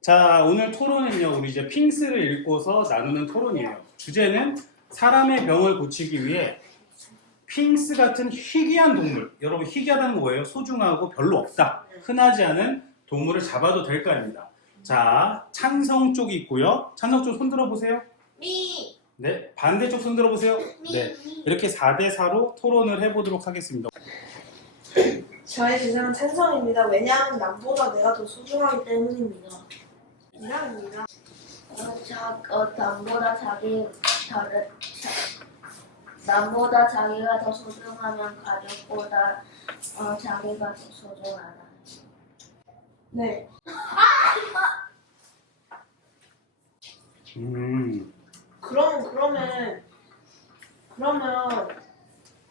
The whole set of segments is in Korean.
자, 오늘 토론은요, 우리 이제 핑스를 읽고서 나누는 토론이에요. 주제는 사람의 병을 고치기 위해 핑스 같은 희귀한 동물, 여러분 희귀하다는 거 뭐예요? 소중하고 별로 없다. 흔하지 않은 동물을 잡아도 될까입니다. 자, 찬성 쪽이 있고요. 찬성 쪽 손 들어보세요. 미. 네, 반대쪽 손 들어보세요. 네, 이렇게 4대4로 토론을 해보도록 하겠습니다. 저의 주장은 찬성입니다. 왜냐하면 남보다 내가 더 소중하기 때문입니다. 이상입니다. 남보다 자기가 더 소중하면 가족보다 자기가 더 소중하다. 네.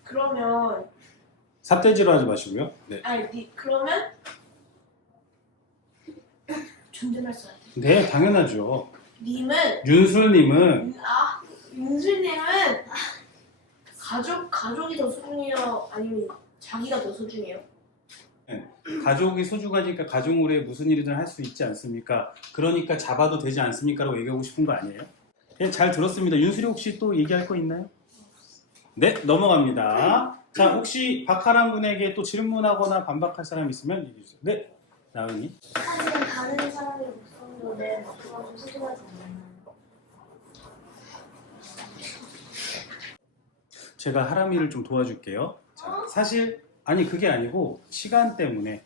그러면 삿대질로 하지 마시고요. 네, 그러면 존댓말 써야 돼. 네 당연하죠. 님은 윤술님은 윤수님은 가족이 더 소중해요? 아니면 자기가 더 소중해요? 가족이 소중하니까 가족물에 무슨 일이든 할 수 있지 않습니까? 그러니까 잡아도 되지 않습니까? 라고 얘기하고 싶은 거 아니에요? 네, 잘 들었습니다. 윤수리 혹시 또 얘기할 거 있나요? 네, 넘어갑니다. 자, 혹시 박하람 분에게 또 질문하거나 반박할 사람 있으면 얘기해 주세요. 네, 나은이. 사실 다른 사람의 목숨도 내 목숨만큼 소중하지 않나요? 제가 하람이를 좀 도와줄게요. 자, 사실 아니 그게 아니고 시간 때문에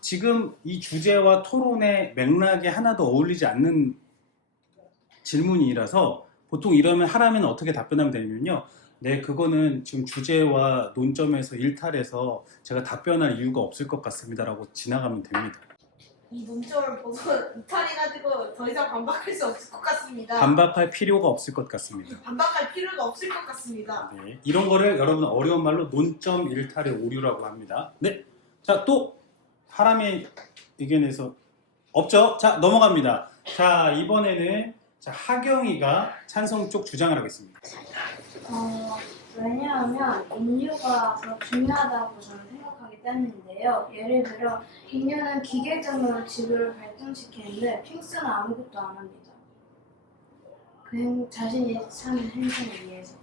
지금 이 주제와 토론의 맥락에 하나도 어울리지 않는 질문이라서 보통 이러면 하람이는 어떻게 답변하면 되냐면요. 네, 그거는 지금 주제와 논점에서 일탈해서 제가 답변할 이유가 없을 것 같습니다 라고 지나가면 됩니다. 이 논점을 보고 이탈해가지고 더 이상 반박할 수 없을 것 같습니다. 반박할 필요가 없을 것 같습니다. 반박할 필요가 없을 것 같습니다. 네, 이런 거를 여러분 어려운 말로 논점 일탈의 오류라고 합니다. 네, 자, 또 하람의 의견에서 없죠? 자, 넘어갑니다. 자, 이번에는 자, 하경이가 찬성 쪽 주장을 하겠습니다. 왜냐하면 인류가 더 중요하다고 저는 생각하기 때문인데요. 예를 들어 인류는 기계적으로 지구를 발전시키는데 핑스는 아무것도 안 합니다. 자신이 사는 행성을 위해서.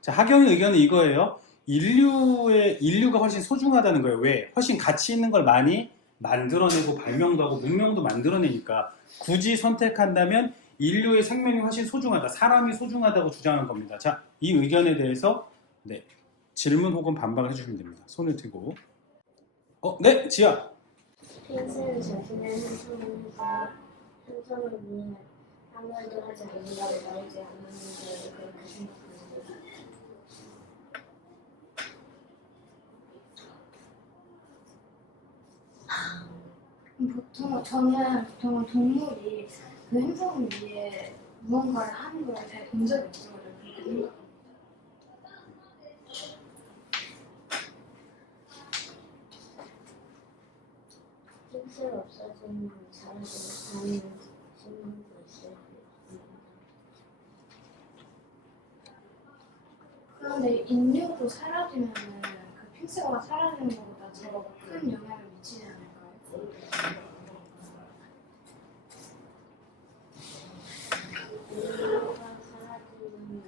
자, 하경의 의견은 이거예요. 인류가 훨씬 소중하다는 거예요. 왜? 훨씬 가치 있는 걸 많이 만들어내고 발명도 하고 문명도 만들어내니까 굳이 선택한다면 인류의 생명이 훨씬 소중하다. 사람이 소중하다고 주장한 겁니다. 자, 이 의견에 대해서 네, 질문 혹은 반박을 해주시면 됩니다. 손을 들고. 네, 지아. 핑스는 자신의 행성을 위해 아무 말도 하지 않는다고 말하지 않았는데 그렇게 생각합니다. 저는 보통 동물이 그 행성을 위해 무언가를 하는 걸 잘 본 적이 없어가지고 그렇게 생각합니다. 핑스가 없어지면 사라지는 신문도 있을 겁니다. 그런데 인류도 사라지면은 그 핑스가 사라지는 것보다 제법 큰 영향을 미치지 않을까요? 인류가 사라지면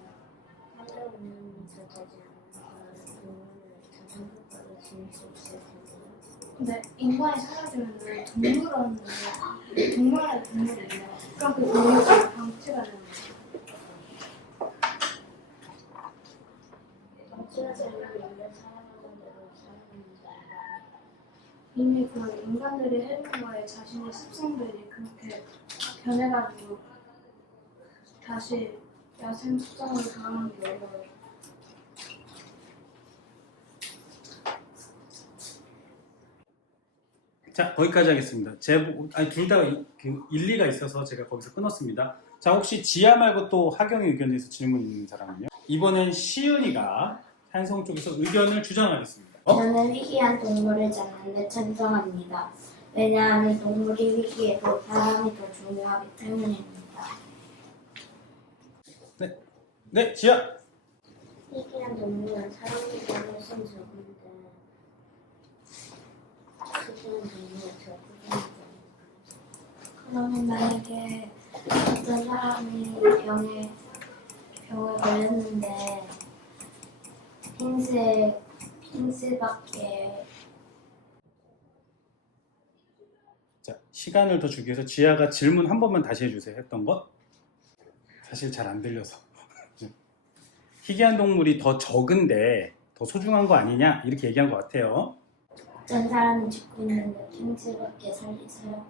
환경오염이 잦아지지 않으니까 동물을 자생효과를 지닐 수 있을 텐데요. 근데 인간이 사라지면 동물원에 동물이 있나요? 그럼 그 동물이 방치가 되는 거예요. 방치가 되면 원래 살아가던 대로 살아갑니다. 이미 그 인간들이 해준 거에 자신의 습성들이 그렇게 변해가지고 다시 야생 습성으로 돌아가는 게 어려워요. 자, 거기까지 하겠습니다. 둘 다 일리가 있어서 제가 거기서 끊었습니다. 자, 혹시 지아 말고 또 하경의 의견에 대해서 질문 있는 사람은요? 이번엔 시은이가 찬성 쪽에서 의견을 주장하겠습니다. 저는 희귀한 동물을 잡는데 찬성합니다. 왜냐하면 동물이 희귀해도 사람이 더 중요하기 때문입니다. 네, 지아. 희귀한 동물은 사람보다 훨씬 적은데 희귀한 동물은 더 소중하지 않을까요? 그러면 만약에 어떤 사람이 병에 걸렸는데 핑스밖에 자, 시간을 더 주기 위해서 지아가 질문 한 번만 다시 해주세요. 했던 것. 사실 잘 안 들려서. 희귀한 동물이 더 적은데 더 소중한 거 아니냐? 이렇게 얘기한 것 같아요. 어떤 사람이 죽고 있는데 핑스밖에 살리세요.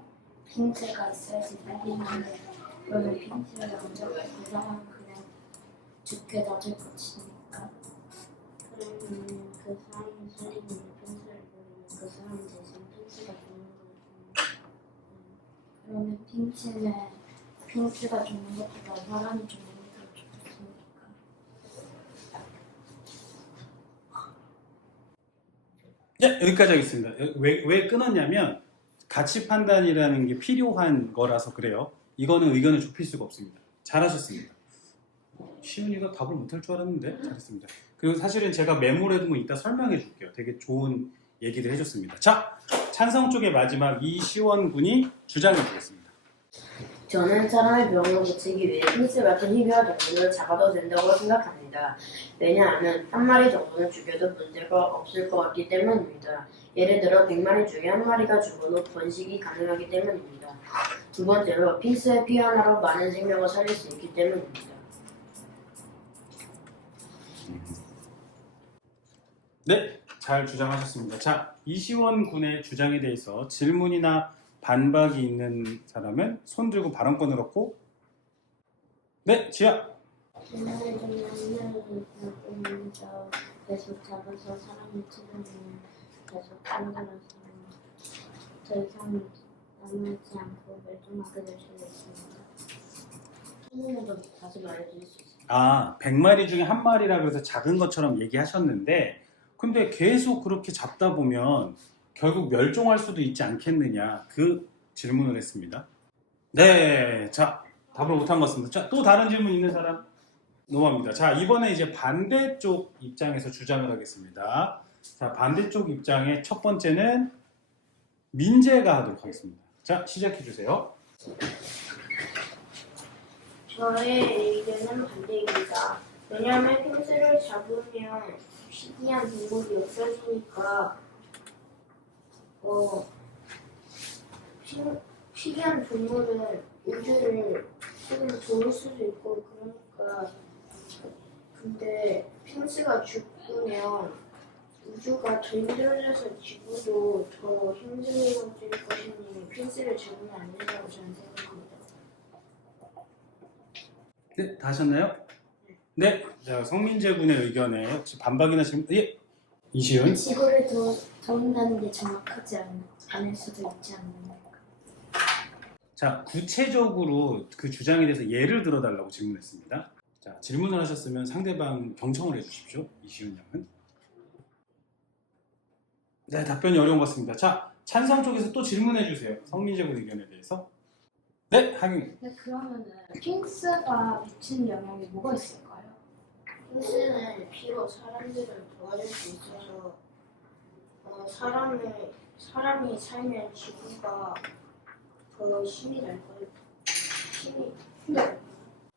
핑스가 있어야지 살리는데 그러면 핑스를 먼저 그 사람은 그냥 죽게 놔둘 것이니까 그러면 그 사람이 살리는 핑스를 보면 그 사람 대신 핑스가 죽는 거고 그러면 핑스가 죽는 것보다 사람이 죽는 게 더 좋겠으니까 네, 여기까지 하겠습니다. 왜 끊었냐면 가치 판단이라는 게 필요한 거라서 그래요. 이거는 의견을 좁힐 수가 없습니다. 잘하셨습니다. 시윤이가 답을 못할 줄 알았는데 잘했습니다. 그리고 사실은 제가 메모해둔 거 이따 설명해 줄게요. 되게 좋은 얘기들 해줬습니다. 자, 찬성 쪽의 마지막 이시원 군이 주장해 주겠습니다. 저는 사람의 병을 고치기 위해 핑스 같은 희귀한 동물을 잡아도 된다고 생각합니다. 왜냐하면 한 마리 정도는 죽여도 문제가 없을 것 같기 때문입니다. 예를 들어 100마리 중에 한 마리가 죽어도 번식이 가능하기 때문입니다. 두 번째로 핑스의 피 하나로 많은 생명을 살릴 수 있기 때문입니다. 네, 잘 주장하셨습니다. 자, 이시원 군의 주장에 대해서 질문이나 반박이 있는 사람은 손 들고 발언권을 얻고. 네, 지아. 옛날에 좀 보면서 계속 잡아서 사람을 치료하면 계속 힘들어서 더 이상 남지 않고 멸종하게 될 수도 있습니다. 선생님도 다시 말해주실 수 있어요? 아, 100마리 중에 한 마리라 그래서 작은 것처럼 얘기하셨는데 근데 계속 그렇게 잡다 보면 결국 멸종할 수도 있지 않겠느냐 그 질문을 했습니다. 네, 자 답을 못한 것 같습니다. 자, 또 다른 질문 있는 사람? 넘어갑니다. 자, 이번에 이제 반대쪽 입장에서 주장을 하겠습니다. 자, 반대쪽 입장의 첫 번째는 민재가 하도록 하겠습니다. 자, 시작해 주세요. 저의 의견은 반대입니다. 왜냐하면 펭수를 잡으면 희귀한 동물이 없어지니까 희귀한 동물은 우주를 조금 도울 수도 있고 그러니까 근데 펭수가 죽으면 우주가 더 힘들어져서 지구도 더 힘들어질 것이니 펭수를 잡으면 안 된다고 저는 생각합니다. 네, 다 하셨나요? 네, 자 성민재 군의 의견에 혹시 반박이나 질문? 예, 이시은. 지구를 더운다는 게 정확하지 않을 수도 있지 않나요? 자, 구체적으로 그 주장에 대해서 예를 들어달라고 질문했습니다. 자, 질문을 하셨으면 상대방 경청을 해주십시오. 이시은 양은. 네, 답변이 어려운 것 같습니다. 자, 찬성 쪽에서 또 질문해 주세요. 성민재 군 의견에 대해서. 네, 하긴. 네, 그러면은 핑스가 미치는 영향이 뭐가 있을까요? 펭수는 피로 사람들을 도와줄 수 있어서 사람이 살면 지구가 더 힘이 날 거예요. 네.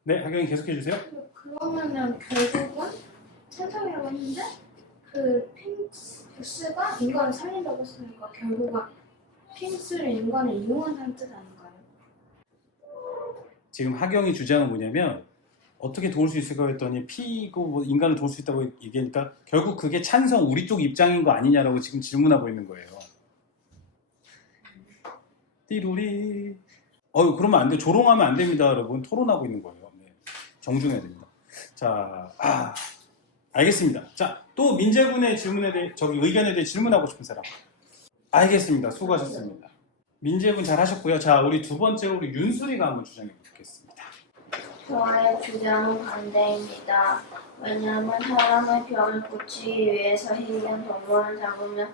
네, 하경이 계속해 주세요. 그러면은 결국은 찬성이라고 했는데 그 핑스가 인간을 살린다고 했으니까 결국은 핑스를 인간을 이용한다는 뜻 아닌가요? 지금 하경이 주장은 뭐냐면 어떻게 도울 수 있을까 했더니 피고 뭐 인간을 도울 수 있다고 얘기하니까 결국 그게 찬성 우리 쪽 입장인 거 아니냐라고 지금 질문하고 있는 거예요. 띠루리. 그러면 안 돼. 조롱하면 안 됩니다, 여러분. 토론하고 있는 거예요. 네. 정중해야 됩니다. 자, 알겠습니다. 자, 또 민재군의 질문에 대해 의견에 대해 질문하고 싶은 사람. 알겠습니다. 수고하셨습니다. 민재군 잘 하셨고요. 자, 우리 두 번째로 우리 윤수리가 한번 주장해 보겠습니다. 저의 주장은 반대입니다. 왜냐하면 사람의 병을 고치기 위해서 희귀한 동물을 잡으면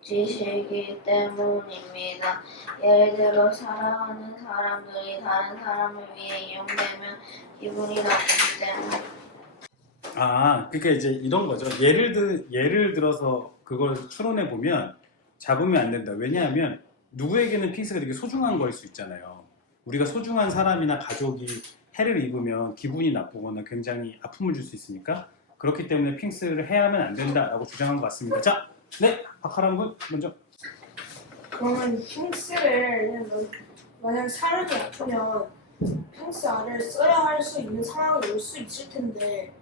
나쁘지시기 때문입니다. 예를 들어 사랑하는 사람들이 다른 사람을 위해 이용되면 기분이 나쁘기 때문에. 그러니까 이제 이런 거죠. 예를 들어서 그걸 추론해 보면 잡으면 안 된다. 왜냐하면 누구에게는 핑스가 되게 소중한 거일 수 있잖아요. 우리가 소중한 사람이나 가족이 해를 입으면 기분이 나쁘거나 굉장히 아픔을 줄 수 있으니까 그렇기 때문에 핑스를 해야 하면 안 된다라고 주장한 것 같습니다. 자, 네, 박하람 군 먼저. 그러면 핑스를 그냥 만약 사람이 아프면 핑스 알을 써야 할 수 있는 상황이 올 수 있을 텐데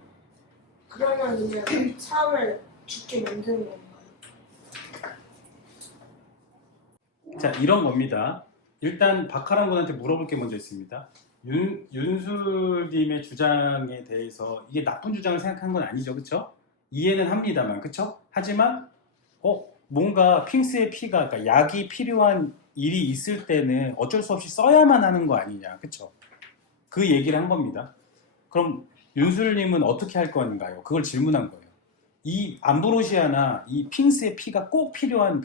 그러면 그냥 사람을 죽게 만드는 건가요? 자, 이런 겁니다. 일단 박하람 군한테 물어볼 게 먼저 있습니다. 윤술님의 주장에 대해서 이게 나쁜 주장을 생각한 건 아니죠, 그렇죠? 이해는 합니다만, 그렇죠? 하지만 뭔가 핑스의 피가, 그러니까 약이 필요한 일이 있을 때는 어쩔 수 없이 써야만 하는 거 아니냐, 그렇죠? 그 얘기를 한 겁니다. 그럼 윤술님은 어떻게 할 건가요? 그걸 질문한 거예요. 이 암브로시아나 이 핑스의 피가 꼭 필요한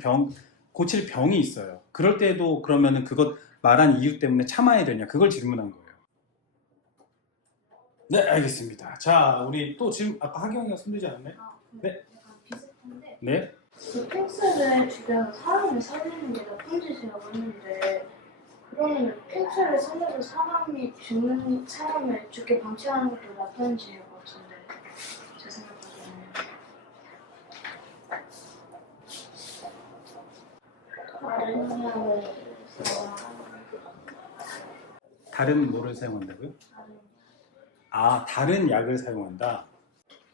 고칠 병이 있어요. 그럴 때도 그러면은 그것 말한 이유 때문에 참아야 되냐? 그걸 질문한 거예요. 네, 알겠습니다. 자, 우리 또 지금 아까 하경이가 손들지 않았나요? 네. 약간 비슷한데 네. 그 핑스를 죽여서 사람을 살리는 게 나쁜 짓이라고 했는데 그러면 핑스를 살려서 사람이 죽는 사람을 죽게 방치하는 것도 나쁜 짓일 것 같은데 제 생각에는 다른 약을 다른 뭐를 사용한다고요? 다른 약을 사용한다.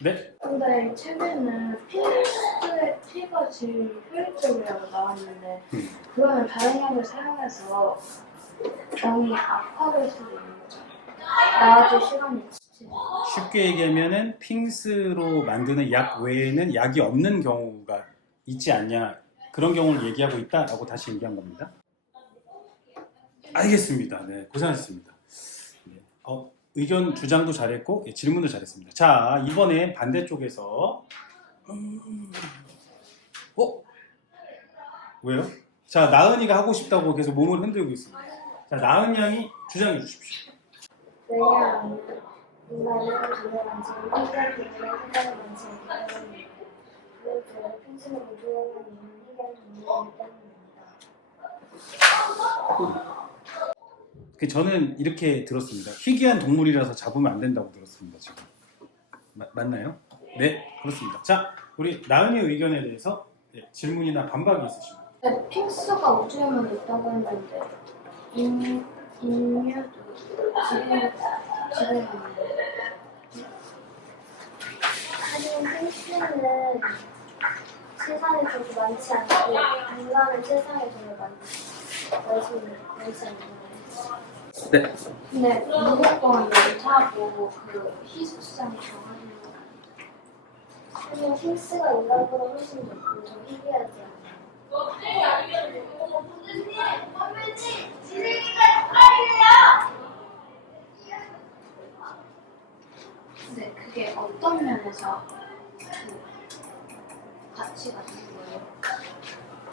네. 근데 최근에는 핑스의 피가 제일 효율적이라고 나왔는데 그러면 다른 약을 사용해서 병이 악화될 수도 있는 거죠. 나아질 시간이 지체. 쉽게 얘기하면은 핑스로 만드는 약 외에는 약이 없는 경우가 있지 않냐, 그런 경우를 얘기하고 있다라고 다시 얘기한 겁니다. 알겠습니다. 네, 고생하셨습니다. 네. 의견 주장도 잘했고 질문도 잘했습니다. 자, 이번에 반대쪽에서 왜요? 자, 나은이가 하고 싶다고 계속 몸을 흔들고 있습니다. 자, 나은 양이 주장해 주십시오. 왜냐하면 인간은 두려운 지금 희귀한 동물의 생각을 많지 않기 때문입니다. 그래서 핑스를 모두에만 있는 희귀한 동물이기 때문입니다. 저는 이렇게 들었습니다. 희귀한 동물이라서 잡으면 안 된다고 들었습니다. 지금 맞나요? 네, 그렇습니다. 자, 우리 나은이의 의견에 대해서 질문이나 반박이 있으십니까? 네, 핑스가 우주에만 있다고 했는데 인류도 지금 하지만 핑스는 세상에 그렇게 많지 않고 인간은 세상에 정말 많지 않나요? 네. 근데 무조건 연타고 그 희소시장이 좋아하는 거 하지만 핑스가 인간보다 훨씬 높고 더 희귀하지 않아요. 근데 그게 어떤 면에서 그 가치가 있는 거예요?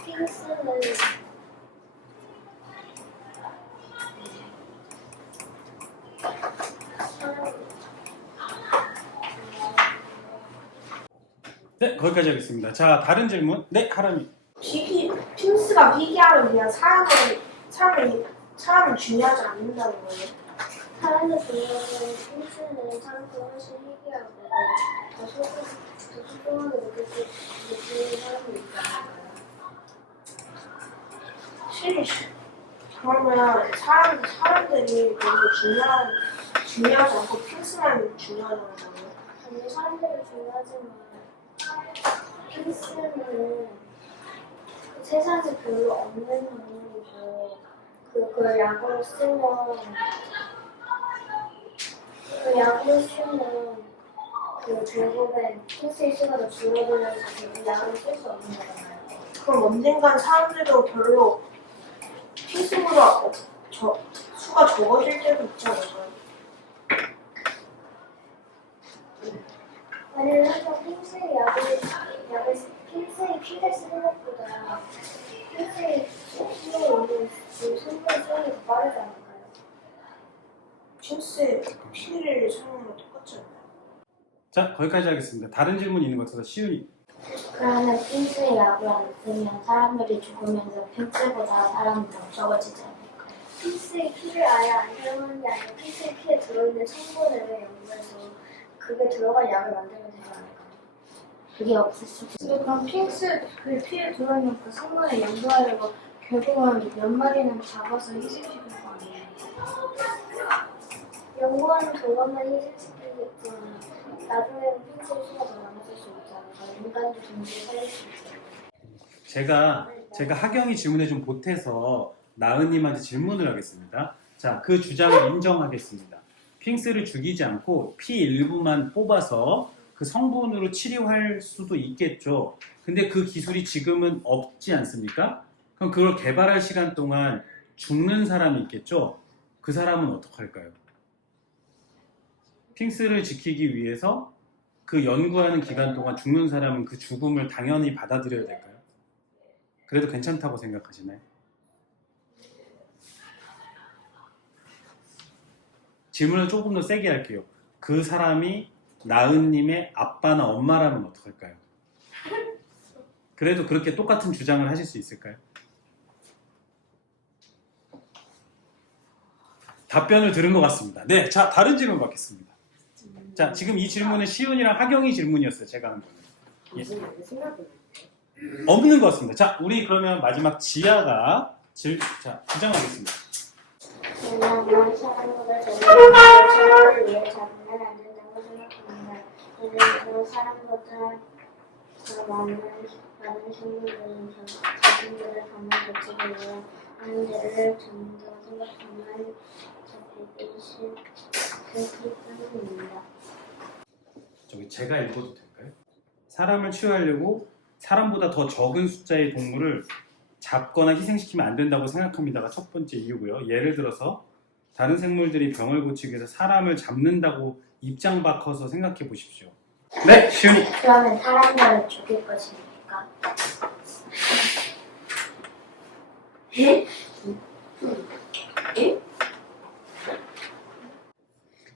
핑스는 네, 거기까지 하겠습니다. 자, 다른 질문. 네, 하람이. 핑스가 희귀함을 위한 사람을 중요하지 않는다는 거예요. 사람들 중에는 핑스는 사람보다 훨씬 희귀하고 더 소중하게 느끼는 사람이 있잖아요. 그러면 사람들이 별로 중요하지 않고 핑스만 중요하다는 거예요. 아니, 사람들이 중요하지만 핑스는 세상에 별로 없는 동물이고 그걸 약으로 쓰면 결국엔 핑스의 수가 더 줄어들면서 그 약을 쓸 수 없는 거잖아요. 그럼 언젠간 사람들도 별로 핑스보다 수가 적어질 때도 있지 않을까요? 만약에 항상 핑스의 피를 쓰는 것보다 핑스의 피에 있는 성분의 수용이 더 빠르지 않을까요? 핑스의 피를 사용하는 거 똑같지 않나요? 자, 거기까지 하겠습니다. 다른 질문 있는 것 같아서 시윤이. 그러면 핑스의 약을 안 쓰면 사람들이 죽으면서 핑스보다 사람이 더 적어지지 않을까요? 핑스의 키를 아예 안 사용하는 게 아니라 핑스의 키에 들어있는 성분을 연구해서 그게 들어간 약을 만들면 되지 않을까요? 그게 없을 수도 있어요. 근데 그럼 핑스 그 피에 들어있는 그 성분을 연구하려고 결국은 몇 마리는 잡아서 희생시킬 거 아니에요? 연구하는 결과만 희생시키겠지만 나중에는 핑스의 수가 더 많아질 수 있지 않을까요? 인간도 동시에 살릴 수 있어요. 제가 하경이 질문에 좀 보태서 나은님한테 질문을 하겠습니다. 자, 그 주장을 인정하겠습니다. 핑스를 죽이지 않고 피 일부만 뽑아서 그 성분으로 치료할 수도 있겠죠. 근데 그 기술이 지금은 없지 않습니까? 그럼 그걸 개발할 시간 동안 죽는 사람이 있겠죠? 그 사람은 어떡할까요? 핑스를 지키기 위해서 그 연구하는 기간 동안 죽는 사람은 그 죽음을 당연히 받아들여야 될까요? 그래도 괜찮다고 생각하시나요? 질문을 조금 더 세게 할게요. 그 사람이 나은님의 아빠나 엄마라면 어떡할까요? 그래도 그렇게 똑같은 주장을 하실 수 있을까요? 답변을 들은 것 같습니다. 네, 자, 다른 질문 받겠습니다. 자, 지금 이 질문은 시윤이랑 하경이 질문이었어요. 제가 하는 거는. 무슨 말인지 생각해. 없는 것 같습니다. 자, 우리 그러면 마지막 지아가 주장하겠습니다. 왜냐하면 사람보다 사람을 위해 잡으면 안 된다고 생각합니다. 예를 들어 사람보다 더 많은 생물들은 자신들을 가만 둬지기 위해 하는 일을 전문적으로 생각하면 잡히기 싫기 때문입니다. 저기 제가 읽어도 될까요? 사람을 치유하려고 사람보다 더 적은 숫자의 동물을 잡거나 희생시키면 안 된다고 생각합니다가 첫 번째 이유고요. 예를 들어서 다른 생물들이 병을 고치기 위해서 사람을 잡는다고 입장 바꿔서 생각해 보십시오. 네, 시윤이. 그러면 사람들을 죽일 것입니까?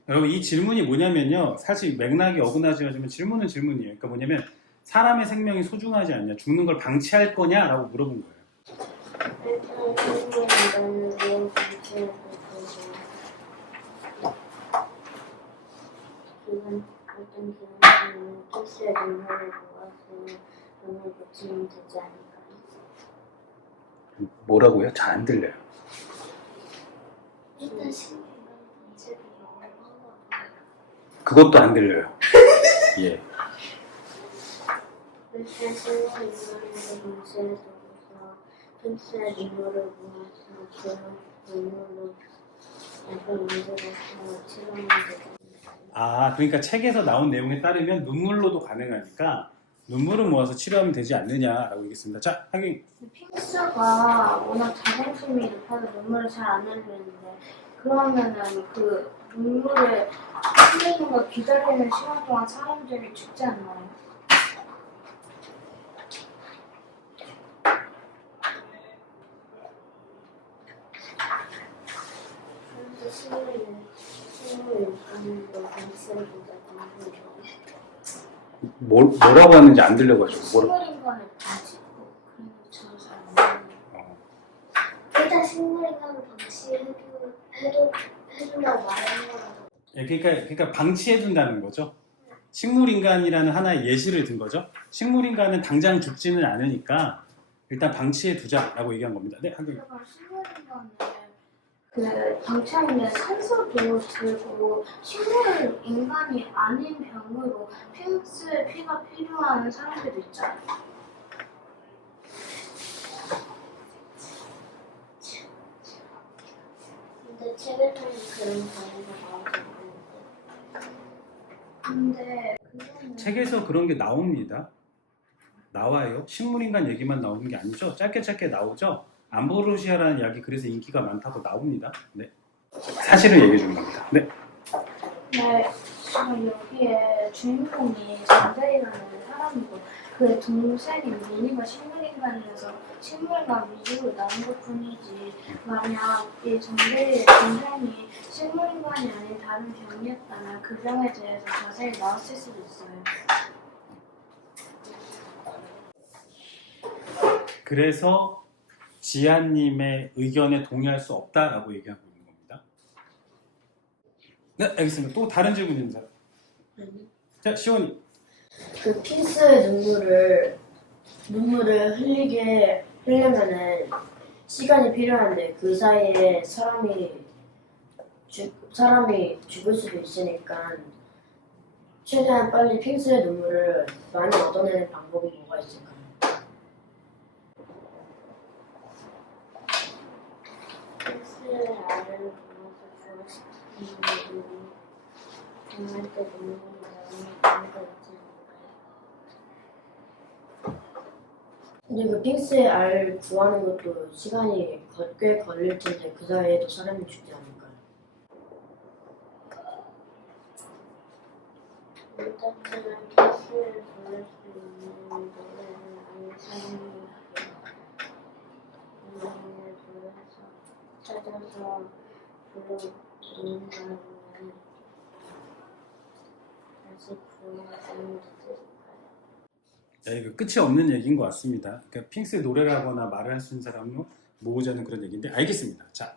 여러분 이 질문이 뭐냐면요. 사실 맥락이 어긋나지 하지만 질문은 질문이에요. 그러니까 뭐냐면 사람의 생명이 소중하지 않냐, 죽는 걸 방치할 거냐라고 물어본 거예요. 일단 생물인간을 위해 방치해야 될 거고 어떤 기관은 필수의 능력을 모아서 병을 고치면 되지 않을까요? 뭐라고요? 잘 안 들려요. 일단 식물인간 전체를 연구하고 그것도 안 들려요. 예. 일단 생물인간을 방치해서 필수의 능력을 모아서 그 능력으로 약을 만들어서 치료하면 되지 아, 그러니까 책에서 나온 내용에 따르면 눈물로도 가능하니까 눈물을 모아서 치료하면 되지 않느냐라고 얘기했습니다. 자, 하긴 핑스가 워낙 자존심이 높아서 눈물을 잘 안 흘리는데 그러면은 그 눈물을 흘리는 걸 기다리는 시간 동안 사람들이 죽지 않나요? 그런데 식물인간은 방치를 보자고 하죠. 뭐라고 하는지 안 들려가지고 식물인간을 방치고 그런 것처럼 잘안 나요. 일단 식물인간을 해준다고 말하는 거라서 그러니까 방치해둔다는 거죠. 식물인간이라는 하나의 예시를 든 거죠. 식물인간은 당장 죽지는 않으니까 일단 방치해두자라고 얘기한 겁니다. 네, 하긴 그러니까 식물인간은 그 방치하는데 산소도 들고 식물 인간이 아닌 병으로 핑스의 피가 필요한 사람들도 있잖아요. 근데 책에서는 그런 경우가 나오지 않는데 근데 그거는 책에서 그런 게 나옵니다. 나와요. 식물인간 얘기만 나오는 게 아니죠. 짧게 나오죠. 암브로시아라는 약이 그래서 인기가 많다고 나옵니다. 네. 사실을 얘기해 주는 겁니다. 네. 네, 지금 여기에 주인공이 전대리라는 사람이고 그의 동생이 미니가 식물인간이어서 식물인간 위주로 나온 것 뿐이지 만약 이 전대리의 동생이 식물인간이 아닌 다른 병이었다면 그 병에 대해서 자세히 나왔을 수도 있어요. 그래서 지아님의 의견에 동의할 수 없다라고 얘기하고 있는 겁니다. 네, 알겠습니다. 또 다른 질문 있는 사람? 자, 시원이. 그 핑스의 눈물을 흘리면은 시간이 필요한데 그 사이에 사람이 죽을 수도 있으니까 최대한 빨리 핑스의 눈물을 많이 얻어내는 방법이 뭐가 있을까요? 펜슬의 알을 부어서 부어시키는 정말 때 눈물이 나오는 경우가 있지 않을까요? 근데 그 핑스의 알 구하는 것도 시간이 꽤 걸릴 텐데 그 사이에도 사람이 죽지 않을까요? 일단은 펜슬을 부를 수 있는 노래는 아예 사용이 음악을 불러서 찾아서 부르는 다음에 다시 부르는 뜻일까요? 자, 이거 끝이 없는 얘기인 것 같습니다. 그러니까 핑스의 노래를 하거나 말을 할 수 있는 사람은 모으자는 그런 얘기인데 알겠습니다. 자,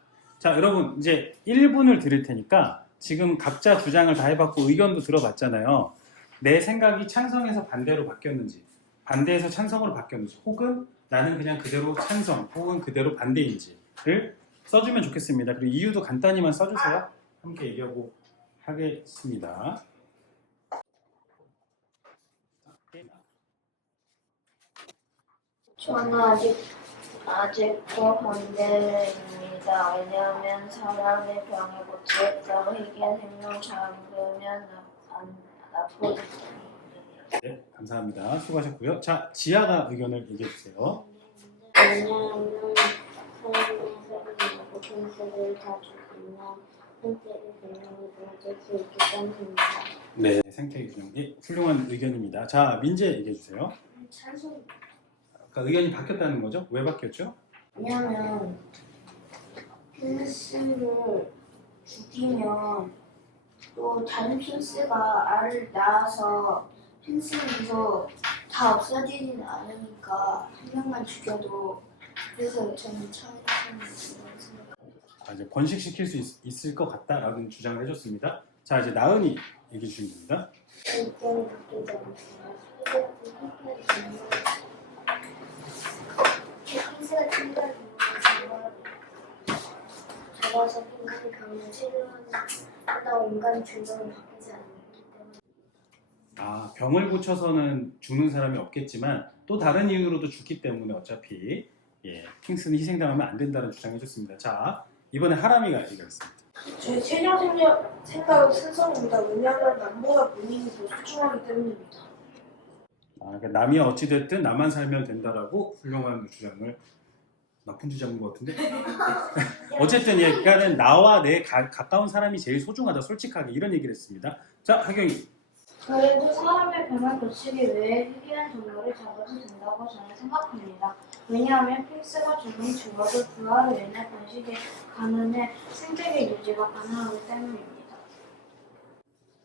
여러분 이제 1분을 드릴 테니까 지금 각자 주장을 다 해봤고 의견도 들어봤잖아요. 내 생각이 찬성에서 반대로 바뀌었는지, 반대에서 찬성으로 바뀌었는지, 혹은 나는 그냥 그대로 찬성, 혹은 그대로 반대인지를 써주면 좋겠습니다. 그리고 이유도 간단히만 써주세요. 함께 얘기하고 하겠습니다. 저는 아직도 반대입니다. 왜냐하면 사람의 병을 고치겠다고 희귀한 생명 잡으면 나쁘기 때문이에요. 네, 감사합니다. 수고하셨고요. 자, 지아가 의견을 얘기해 주세요. 왜냐하면 사람의 생명을 핑스를 다 죽이면 생태계 균형이 무너질 수 있기 때문입니다. 네, 생태계 균형. 예, 훌륭한 의견입니다. 자, 민재 얘기해 주세요. 찬성. 아까 의견이 바뀌었다는 거죠? 왜 바뀌었죠? 왜냐면 핑스를 죽이면 또 다른 핑스가 알을 낳아서 핑스에서 다 없어지진 않으니까 한 명만 죽여도 그래서 저는 차이라는 생각. 이제 번식시킬 수 있을 것 같다라는 주장을 해줬습니다. 자, 이제 나은이 얘기해 주시면 됩니다. 의견이 바뀌지 않습니다. 핑스가 친구를 잡아서 핑스의 병을 치료하다 인간 중독은 바뀌지 않기 때문에 아, 병을 고쳐서는 죽는 사람이 없겠지만 또 다른 이유로도 죽기 때문에 어차피 핑스는 희생당하면 안 된다는 주장을 해줬습니다. 자, 이번에 하람이가 얘기하겠습니다. 제 최종 생각은 찬성입니다. 왜냐하면 남보다 본인이 더 소중하기 때문입니다. 그러니까 남이 어찌됐든 나만 살면 된다라고 훌륭한 주장을, 나쁜 주장인 것 같은데 어쨌든 그러니까는 나와 내 가까운 사람이 제일 소중하다, 솔직하게 이런 얘기를 했습니다. 자, 하경이. 그래도 사람의 병을 고치기 위해 희귀한 동물을 잡아도 된다고 저는 생각합니다. 왜냐하면 핑스가 죽어도 부활로 인해 번식이 가능해 생태계 유지가 가능하기 때문입니다.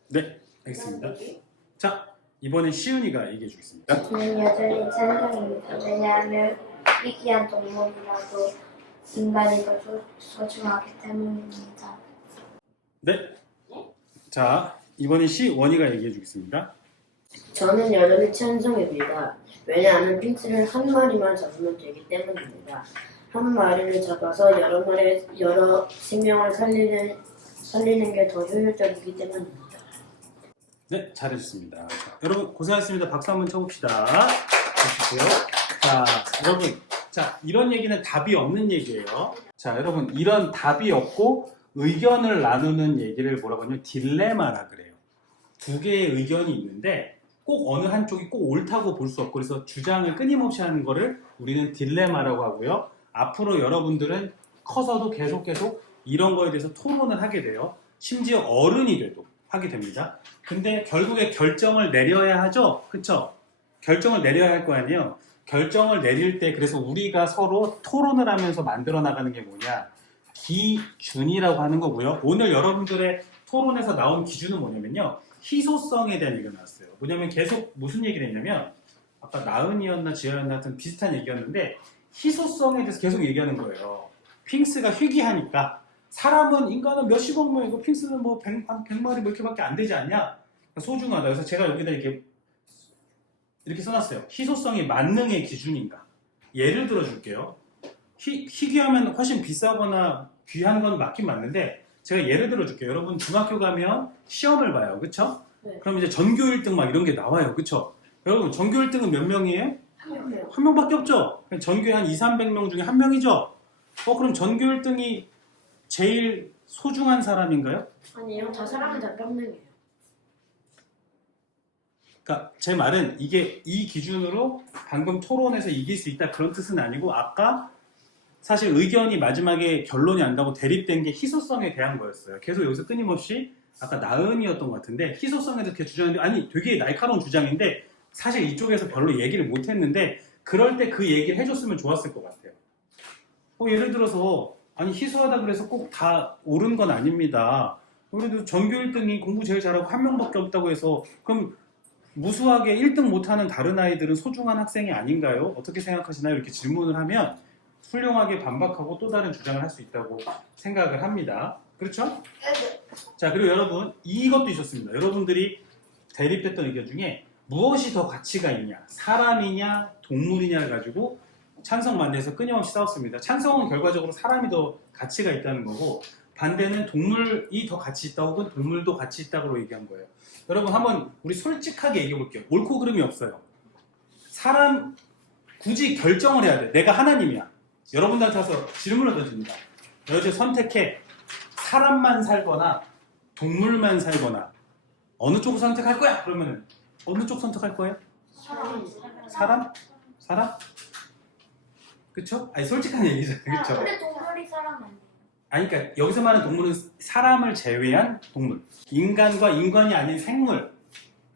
네, 알겠습니다. 자, 이번엔 시은이가 얘기해 주겠습니다. 저는 여전히 찬성입니다. 왜냐하면 희귀한 동물이라도 인간이 더 소중하기 때문입니다. 네. 자, 이번엔 시원이가 얘기해 주겠습니다. 저는 여전히 찬성입니다. 왜냐하면 핑스를 한 마리만 잡으면 되기 때문입니다. 한 마리를 잡아서 여러 생명을 살리는 게 더 효율적이기 때문입니다. 네, 잘해주셨습니다. 자, 여러분 고생하셨습니다. 박수 한번 쳐봅시다. 보시고요. 자, 여러분, 자, 이런 얘기는 답이 없는 얘기예요. 자, 여러분, 이런 답이 없고 의견을 나누는 얘기를 뭐라고 하냐면 딜레마라 그래요. 두 개의 의견이 있는데 꼭 어느 한쪽이 꼭 옳다고 볼 수 없고, 그래서 주장을 끊임없이 하는 거를 우리는 딜레마라고 하고요. 앞으로 여러분들은 커서도 계속 이런 거에 대해서 토론을 하게 돼요. 심지어 어른이 돼도 하게 됩니다. 근데 결국에 결정을 내려야 하죠. 그쵸? 결정을 내려야 할 거 아니에요. 결정을 내릴 때 그래서 우리가 서로 토론을 하면서 만들어 나가는 게 뭐냐, 기준이라고 하는 거고요. 오늘 여러분들의 토론에서 나온 기준은 뭐냐면요, 희소성에 대한 얘기가 나왔어요. 뭐냐면 계속 무슨 얘기를 했냐면 아까 나은이었나 지아였나 하여튼 비슷한 얘기였는데 희소성에 대해서 계속 얘기하는 거예요. 핑스가 희귀하니까 사람은 인간은 몇십억 명이고 핑스는 뭐 100마리 뭐 이렇게밖에 안 되지 않냐? 소중하다. 그래서 제가 여기다 이렇게 써놨어요. 희소성이 만능의 기준인가? 예를 들어 줄게요. 희귀하면 훨씬 비싸거나 귀한 건 맞긴 맞는데 제가 예를 들어 줄게요. 여러분 중학교 가면 시험을 봐요. 그쵸? 네. 그럼 이제 전교 1등 막 이런 게 나와요. 그쵸? 여러분 전교 1등은 몇 명이에요? 한 명밖에 없죠? 전교에 한 200~300명 중에 한 명이죠? 그럼 전교 1등이 제일 소중한 사람인가요? 아니에요. 다 사람은 다 평등해요. 그러니까 제 말은 이게 이 기준으로 방금 토론에서 이길 수 있다 그런 뜻은 아니고 아까 사실 의견이 마지막에 결론이 안 나고 대립된 게 희소성에 대한 거였어요. 계속 여기서 끊임없이 아까 나은이었던 것 같은데 희소성에 대해서 이렇게 주장했는데 아니 되게 날카로운 주장인데 사실 이쪽에서 별로 얘기를 못 했는데 그럴 때 그 얘기를 해줬으면 좋았을 것 같아요. 예를 들어서 아니 희소하다 그래서 꼭 다 옳은 건 아닙니다. 그래도 전교 1등이 공부 제일 잘하고 한 명밖에 없다고 해서 그럼 무수하게 1등 못하는 다른 아이들은 소중한 학생이 아닌가요? 어떻게 생각하시나요? 이렇게 질문을 하면 훌륭하게 반박하고 또 다른 주장을 할 수 있다고 생각을 합니다. 그렇죠? 자, 그리고 여러분 이것도 있었습니다. 여러분들이 대립했던 의견 중에 무엇이 더 가치가 있냐? 사람이냐? 동물이냐를 가지고 찬성 반대에서 끊임없이 싸웠습니다. 찬성은 결과적으로 사람이 더 가치가 있다는 거고 반대는 동물이 더 가치 있다 혹은 동물도 가치 있다고 얘기한 거예요. 여러분 한번 우리 솔직하게 얘기해 볼게요. 옳고 그름이 없어요. 사람 굳이 결정을 해야 돼. 내가 하나님이야. 여러분들한테 와서 질문을 던집니다. 너희들 선택해. 사람만 살거나 동물만 살거나 어느 쪽을 선택할 거야? 그러면 어느 쪽 선택할 거예요? 사람? 사람? 그쵸? 아니 솔직한 얘기잖아요. 그쵸? 근데 동물이 사람 아니에요. 아니 그러니까 여기서 말하는 동물은 사람을 제외한 동물. 인간과 인간이 아닌 생물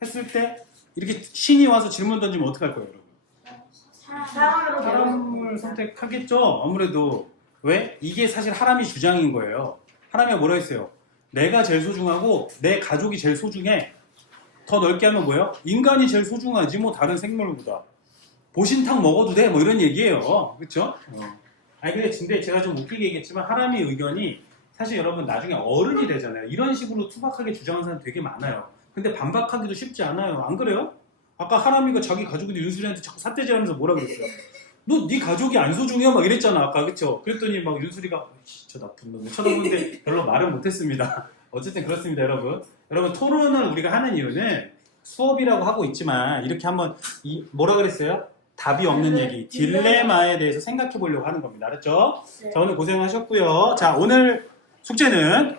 했을 때 이렇게 신이 와서 질문 던지면 어떡할 거예요, 여러분? 사람으로 사람을 선택하겠죠. 아무래도 왜? 이게 사실 하람이 주장인 거예요. 하람이가 뭐라 했어요? 내가 제일 소중하고 내 가족이 제일 소중해. 더 넓게 하면 뭐예요? 인간이 제일 소중하지 뭐 다른 생물보다. 보신탕 먹어도 돼 뭐 이런 얘기예요. 그렇죠? 아니 근데 제가 좀 웃기게 얘기했지만 하람이 의견이 사실 여러분 나중에 어른이 되잖아요. 이런 식으로 투박하게 주장하는 사람 되게 많아요. 근데 반박하기도 쉽지 않아요. 안 그래요? 아까 하람이가 자기 가족인데 윤수리한테 자꾸 삿대질하면서 뭐라 그랬어요? 너 네 가족이 안 소중해? 막 이랬잖아 아까. 그쵸? 그랬더니 막 윤수리가 저 나쁜 놈 쳐다보는데 별로 말은 못했습니다. 어쨌든 그렇습니다 여러분. 여러분 토론을 우리가 하는 이유는 수업이라고 하고 있지만 이렇게 한번 뭐라 그랬어요? 답이 없는 얘기, 딜레마에 대해서 생각해 보려고 하는 겁니다. 알았죠? 자, 오늘 고생하셨고요. 자, 오늘 숙제는